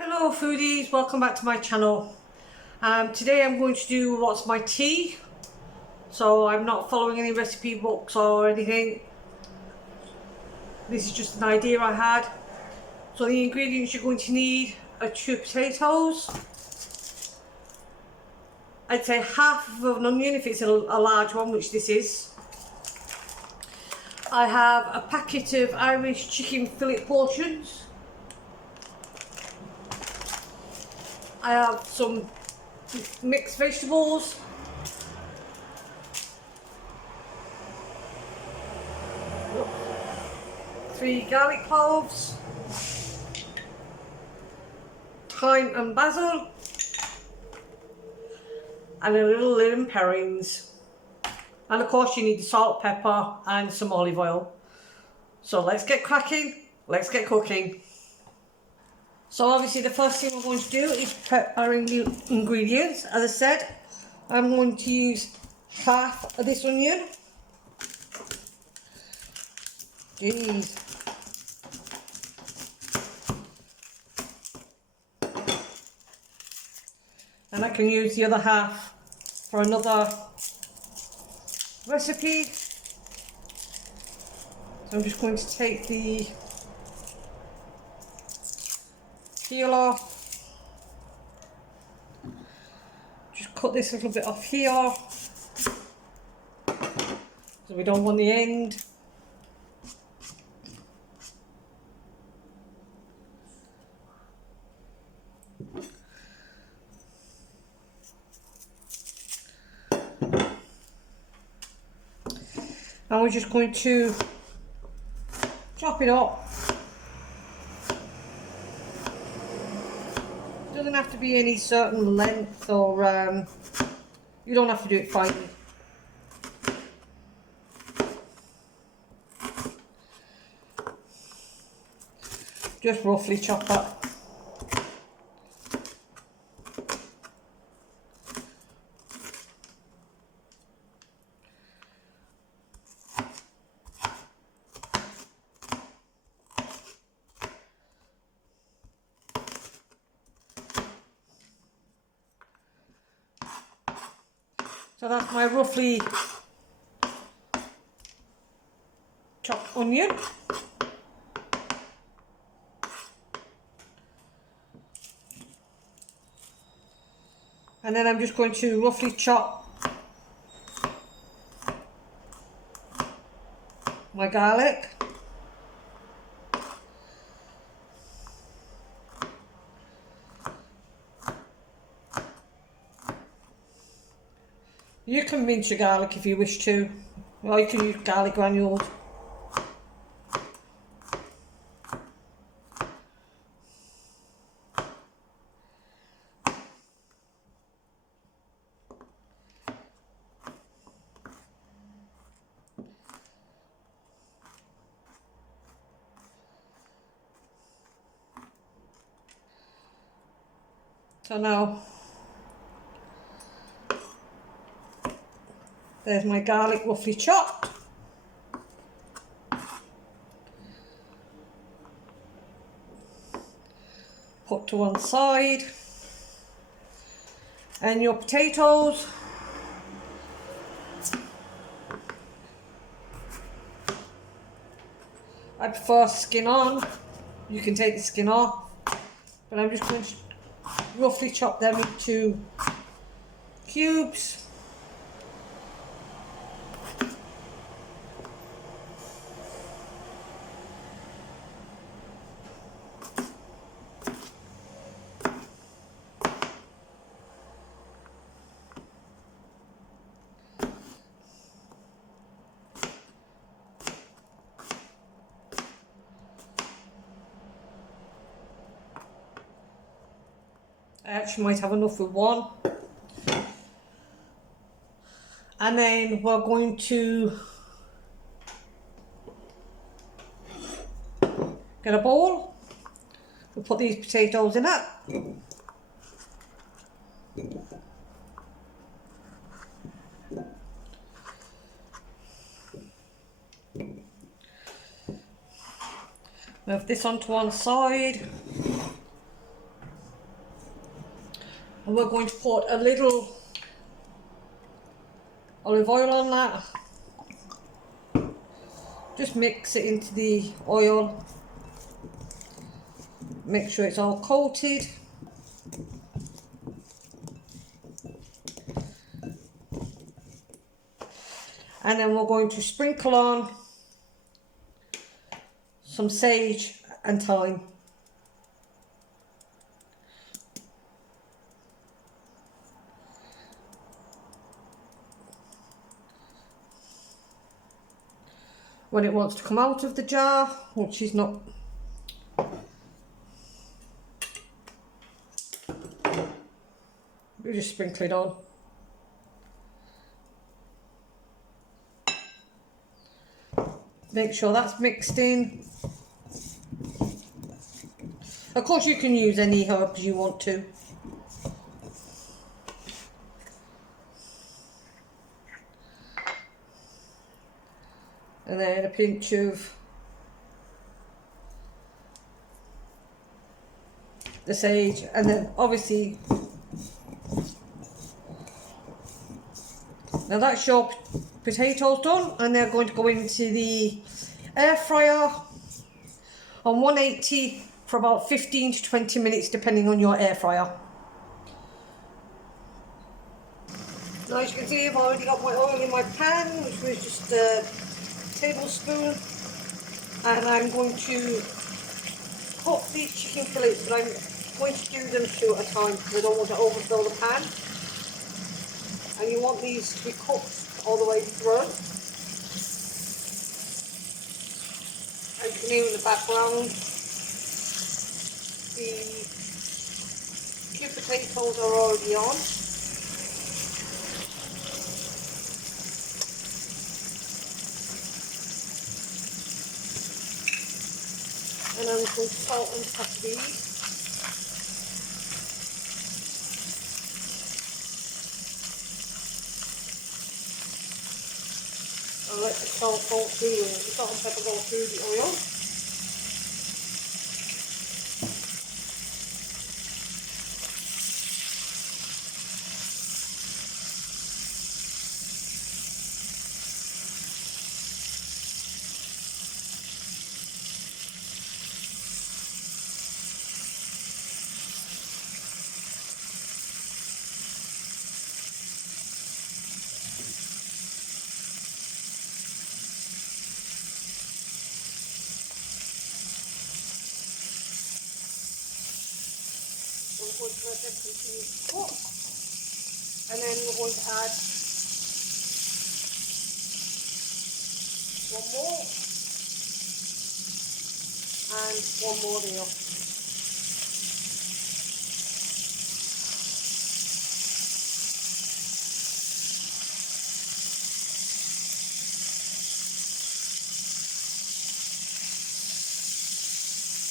Hello foodies, welcome back to my channel. Today I'm going to do what's my tea. So I'm not following any recipe books or anything. This is just an idea I had. So the ingredients you're going to need are 2 potatoes. I'd say half of an onion if it's a large one, which this is. I have a packet of Irish chicken fillet portions. I have some mixed vegetables. Three garlic cloves. Thyme and basil. And a little lea&perrins. And of course you need the salt, pepper and some olive oil. So let's get cracking, let's get cooking. So obviously the first thing we're going to do is prep our ingredients. As I said, I'm going to use half of this onion. Jeez. And I can use the other half for another recipe. So I'm just going to take the peel off. Just cut this little bit off here, so we don't want the end. And we're just going to chop it up. Doesn't have to be any certain length, or you don't have to do it finely. Just roughly chop that. So that's my roughly chopped onion. And then I'm just going to roughly chop my garlic. You can mince your garlic if you wish to, or you can use garlic granules. So now, there's my garlic roughly chopped. Put to one side. And your potatoes. I prefer skin on. You can take the skin off. But I'm just going to roughly chop them into cubes. I actually might have enough with one. And then we're going to get a bowl. We'll put these potatoes in it. Move this onto one side. And we're going to put a little olive oil on that. Just mix it into the oil. Make sure it's all coated. And then we're going to sprinkle on some sage and thyme. When it wants to come out of the jar, which is not, we just sprinkle it on. Make sure that's mixed in. Of course you can use any herbs you want to. And then a pinch of the sage, and then obviously, now that's your potatoes done, and they're going to go into the air fryer on 180 for about 15 to 20 minutes depending on your air fryer. Now as you can see, I've already got my oil in my pan, which was just a tablespoon, and I'm going to cook these chicken fillets, but I'm going to do them two at a time because I don't want to overfill the pan. And you want these to be cooked all the way through. As you can hear in the background, the cube potatoes are already on. And I'm going to salt and pepper these. I'll let the salt go through, the salt and pepper go through the oil. We're going to let them continue to cook, and then we're going to add one more and one more there.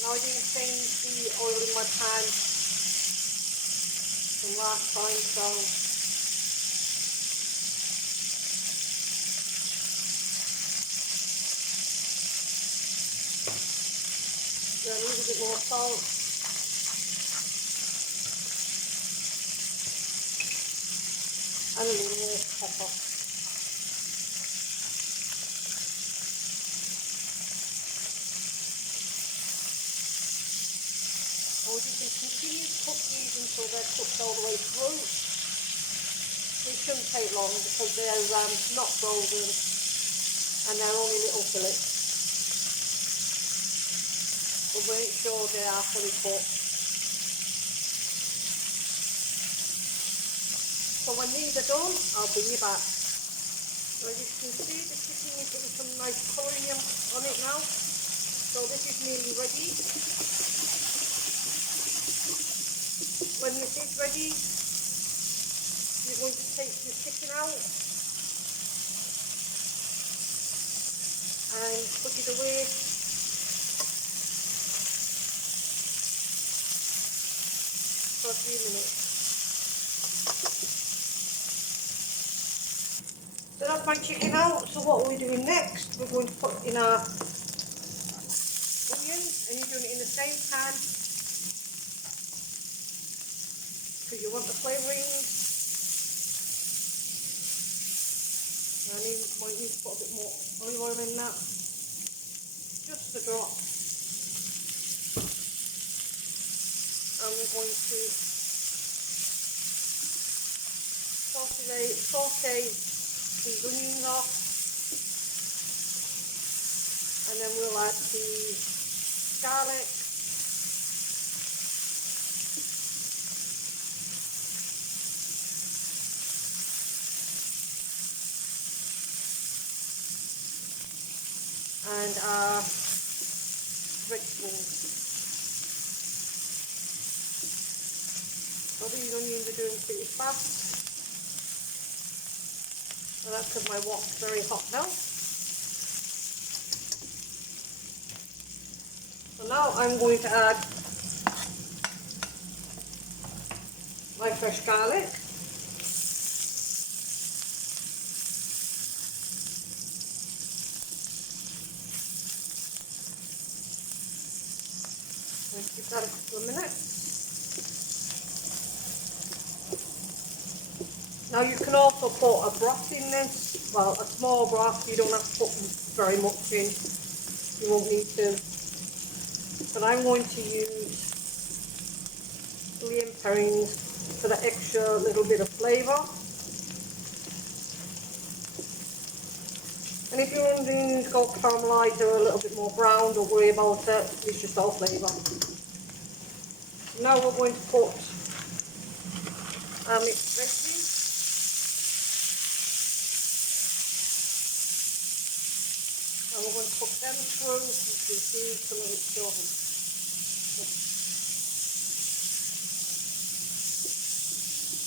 Now I didn't change the oil in my pan from last time, so a little bit more salt, and a little more pepper. And we can continue to cook these until they're cooked all the way through. It shouldn't take long because they're not frozen and they're only little fillets. But make sure they are fully cooked. So when these are done, I'll bring you back. So as you can see, the chicken is getting some nice colouring on it now. So this is nearly ready. When this is ready, you're going to take your chicken out and put it away. For a few minutes. So that's my chicken out. So what are we doing next? We're going to put in our onions, and you're doing it in the same pan. because you want the flavouring. I might need to put a bit more olive oil in that, just a drop. And we're going to saute these onions off, and then we'll add the garlic. And our vegetables. So these onions are doing pretty fast. So that's because my wok's very hot now. So now I'm going to add my fresh garlic. Give that a couple of minutes. Now you can also put a broth in this, well, a small broth, you don't have to put very much in, you won't need to. But I'm going to use lea&perrins for the extra little bit of flavour. And if your onions go caramelised or a little bit more brown, don't worry about it, it's just all flavour. Now we're going to put our mixed veggies. And we're going to cook them through. You can see some of it still.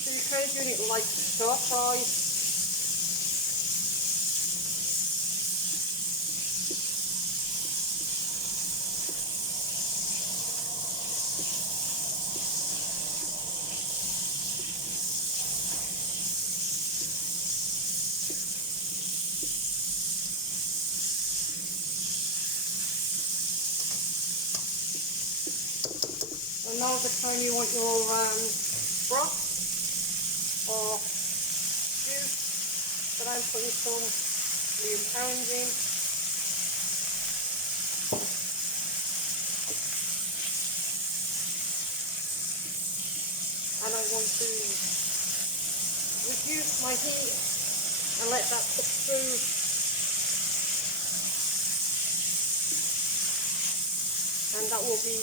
So you're kind of doing it like stir fries. And now is the time you want your broth or juice, but I'm putting some lea&perrins in. And I'm going to reduce my heat and let that cook through. And that will be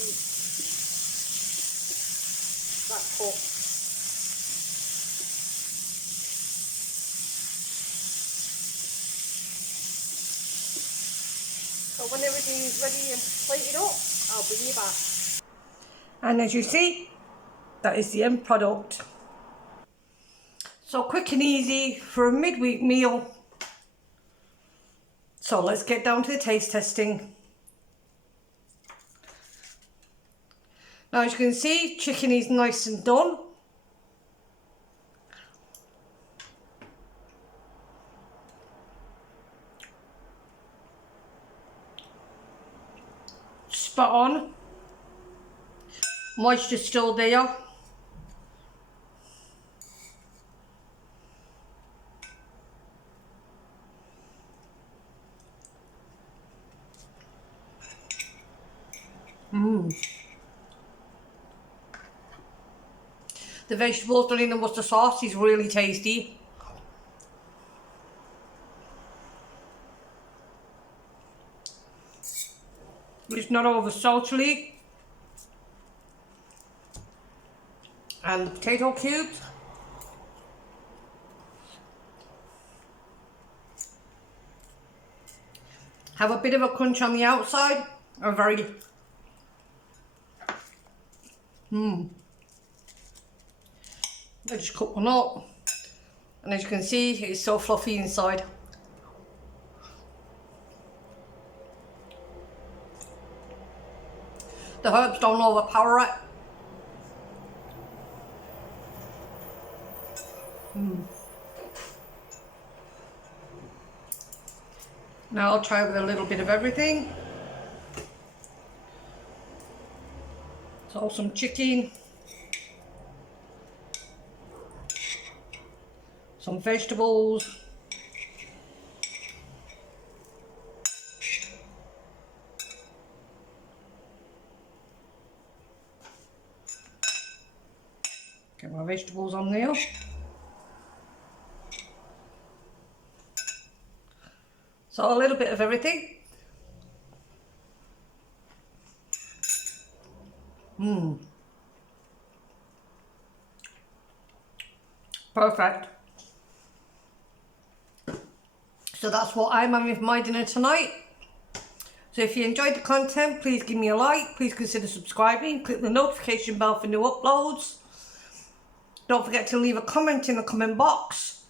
that cook. So when everything is ready and plated up, I'll bring you back. And as you see, that is the end product. So quick and easy for a midweek meal. So let's get down to the taste testing. Now as you can see, chicken is nice and done. Spot on. Moisture still there. The vegetables done in the mustard sauce is really tasty. It's not over salty. And the potato cubes. Have a bit of a crunch on the outside. Are very I just cut one up, and as you can see, it's so fluffy inside. The herbs don't overpower it. Now I'll try with a little bit of everything. So some chicken. some vegetables. Get my vegetables on there. So a little bit of everything. Perfect. So that's what I'm having for my dinner tonight. So if you enjoyed the content, please give me a like. Please consider subscribing. Click the notification bell for new uploads. Don't forget to leave a comment in the comment box.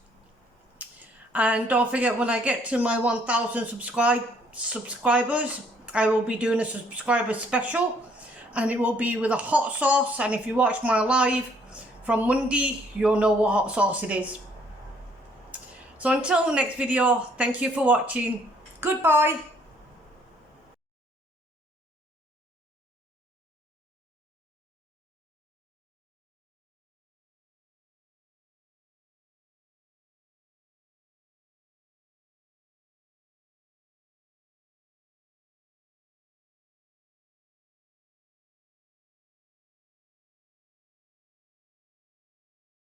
And don't forget, when I get to my 1,000 subscribers, I will be doing a subscriber special. And it will be with a hot sauce. And if you watch my live from Monday, you'll know what hot sauce it is. So until the next video, thank you for watching. Goodbye.